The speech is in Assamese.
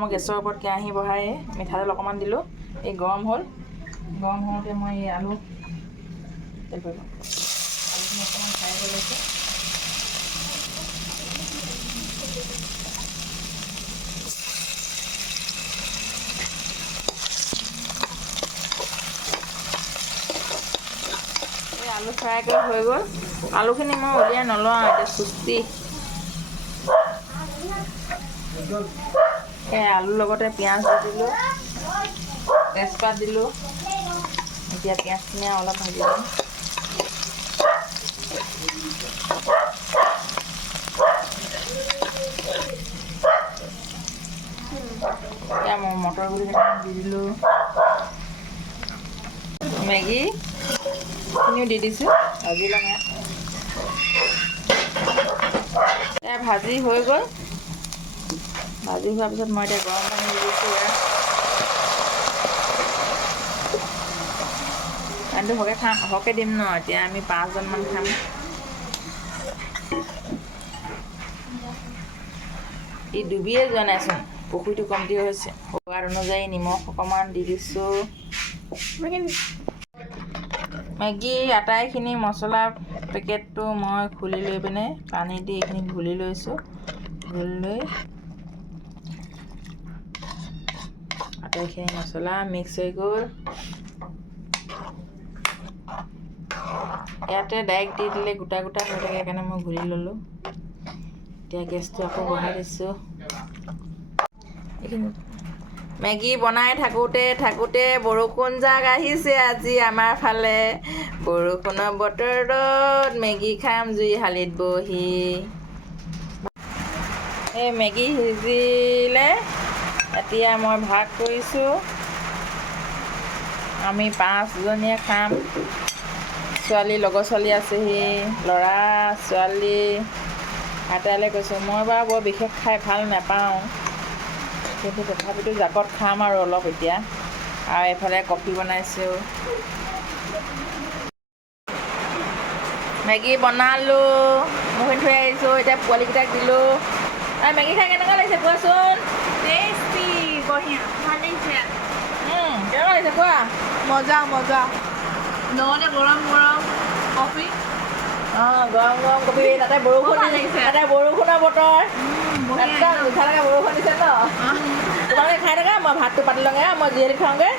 মই গেছৰ ওপৰত কেৰাহী বহাই মিঠাতেল অকণমান দিলোঁ। এই গৰম হ'ল, গৰম হওঁতে মই এই আলু তেল কৰিব আলুখিনি অকণমান ফ্ৰাই কৰি লৈছোঁ। এই আলু ফ্ৰাই কৰি হৈ গ'ল। আলুখিনি মই উলিয়াই নলওঁ আৰু এতিয়া চুষ্টি এই আলুৰ লগতে পিঁয়াজ দি দিলোঁ, তেজপাত দিলোঁ। এতিয়া পিঁয়াজখিনি অলপ ভাজি দিম। এতিয়া মই মটৰ গুটি দি দিলোঁ, মেগীখিনিও দি দিছোঁ, ভাজি ল'ম। এয়া ভাজি হৈ গ'ল। ভাজি হোৱাৰ পিছত মই এতিয়া গৰম পানী দি দিছোঁ। পানীটো সৰহকৈ দিম ন, এতিয়া আমি 5জনমান খাম। ই ডুবিয়ে যোৱা নাইচোন, পুখুৰীটো কমটি হৈছে। সোৱাদ অনুযায়ী নিমখ অকণমান দি দিছোঁ। মেগী আটাইখিনি মছলা পেকেটটো মই খুলি লৈ পিনে পানী দি এইখিনি ঘুলি লৈছোঁ। ঘুলি লৈ আটাইখিনি মছলা মিক্স হৈ গ'ল। ইয়াতে ডাইৰেক্ট দি দিলে গোটা গোটা হৈ থাকে, সেইকাৰণে মই ঘুলি ল'লোঁ। এতিয়া গেছটো আকৌ বঢ়াই দিছোঁ। এইখিনি মেগী বনাই থাকোঁতে বৰষুণ জাক আহিছে আজি আমাৰ ফালে। বৰষুণৰ বতৰত মেগী খাম জুইশালিত বহি। এই মেগী সিজিলে এতিয়া মই ভাগ কৰিছোঁ। আমি 5জনীয়ে খাম। লগৰ ছোৱালী আছেহি, ল'ৰা ছোৱালী আটাইলৈ কৈছোঁ। মই বাৰু বৰ বিশেষ খাই ভাল নাপাওঁ, কিন্তু তথাপিতো জাকত খাম আৰু অলপ এতিয়া। আৰু এইফালে কফি বনাইছোঁ। মেগী বনালোঁ, মুখি থৈ আহিছোঁ। এতিয়া পোৱালীকেইটাক দিলোঁ। মেগী খাই কেনেকুৱা লাগিছে কোৱাচোন? টেষ্টি, বঢ়িয়া, ভাল লাগিছে। কেনেকুৱা লাগিছে কোৱা? মজা মজা। লগতে গৰম গৰম কফি। গৰম গৰম কফি। তাতে বৰষুণ লাগিছে। তাতে বৰষুণৰ বতৰ। বঢ়িয়া একদম মিঠালৈকে বৰষুণ দিছে ন। তোমালোকে খাই থাকা, মই ভাতটো পাতি লওঁগৈ, মই জিৰণি খাওঁগৈ।